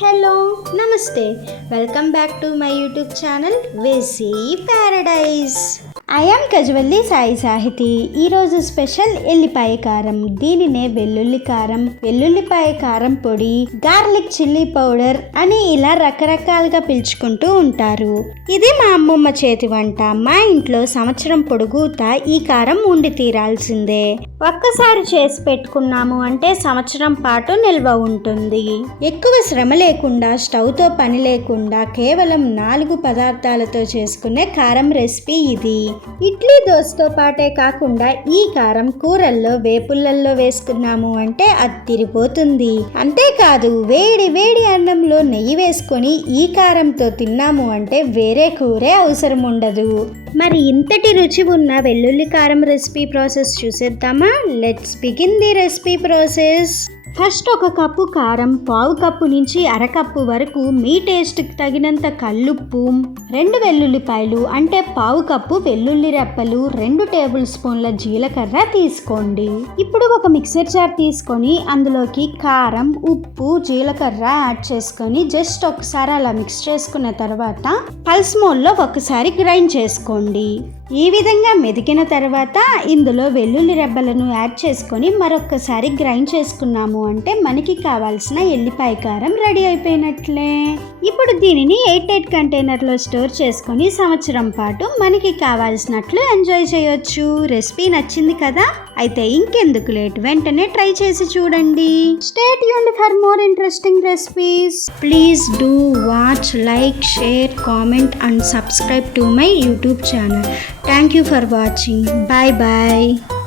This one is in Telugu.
హలో నమస్తే welcome back to my YouTube channel వేసీ paradise. I am Kajavalli Sai Sahithi. ఈరోజు స్పెషల్ ఎల్లిపాయ కారం. దీనినే వెల్లుల్లి కారం, వెల్లుల్లిపాయ కారం పొడి, గార్లిక్ చిల్లీ పౌడర్ అని ఇలా రకరకాలుగా పిలుచుకుంటూ ఉంటారు. ఇది మా అమ్మమ్మ చేతి వంట. మా ఇంట్లో సంవత్సరం పొడుగుతా ఈ కారం ఉండి తీరాల్సిందే. ఒక్కసారి చేసి పెట్టుకున్నాము అంటే సంవత్సరం పాటు నిల్వ ఉంటుంది. ఎక్కువ శ్రమ లేకుండా, స్టవ్తో పని లేకుండా కేవలం 4 పదార్థాలతో చేసుకునే కారం రెసిపీ ఇది. ఇడ్లీ దోశతో పాటే కాకుండా ఈ కారం కూరల్లో, వేపుళ్ళల్లో వేసుకున్నాము అంటే అద్దిరిపోతుంది. అంతేకాదు వేడి వేడి అన్నంలో నెయ్యి వేసుకొని ఈ కారంతో తిన్నాము అంటే వేరే కూరే అవసరం ఉండదు. మరి ఇంతటి రుచి ఉన్న వెల్లుల్లి కారం రెసిపీ ప్రాసెస్ చూసేద్దామా? Let's begin the recipe process. First 1 cup కారం, 1/2 కప్పు నుంచి 1/2 కప్పు వరకు మీ టేస్ట్కి తగినంత కల్లుప్పు, 2 వెల్లుల్లిపాయలు అంటే 1/2 కప్పు వెల్లుల్లి రెప్పలు, 2 టేబుల్ స్పూన్ల జీలకర్ర తీసుకోండి. ఇప్పుడు ఒక మిక్సర్ జార్ తీసుకొని అందులోకి కారం, ఉప్పు, జీలకర్ర యాడ్ చేసుకొని జస్ట్ ఒకసారి అలా మిక్స్ చేసుకున్న తర్వాత పల్స్ మోడ్లో ఒకసారి గ్రైండ్ చేసుకోండి. ఈ విధంగా మెదికిన తర్వాత ఇందులో వెల్లుల్లి రెబ్బలను యాడ్ చేసుకొని మరొకసారి గ్రైండ్ చేసుకున్నాము అంటే మనకి కావాల్సిన ఎల్లిపాయ కారం రెడీ అయిపోయినట్లే. ఇప్పుడు దీనిని 8 కంటైనర్లో స్టోర్ చేసుకొని సంవత్సరం పాటు మనకి కావాల్సినట్లు ఎంజాయ్ చేయొచ్చు. రెసిపీ నచ్చింది కదా? అయితే ఇంకెందుకు లేట్, వెంటనే ట్రై చేసి చూడండి. Stay tuned for more interesting recipes. Please do watch, like, share, comment and subscribe to my YouTube channel. Thank you for watching. Bye bye.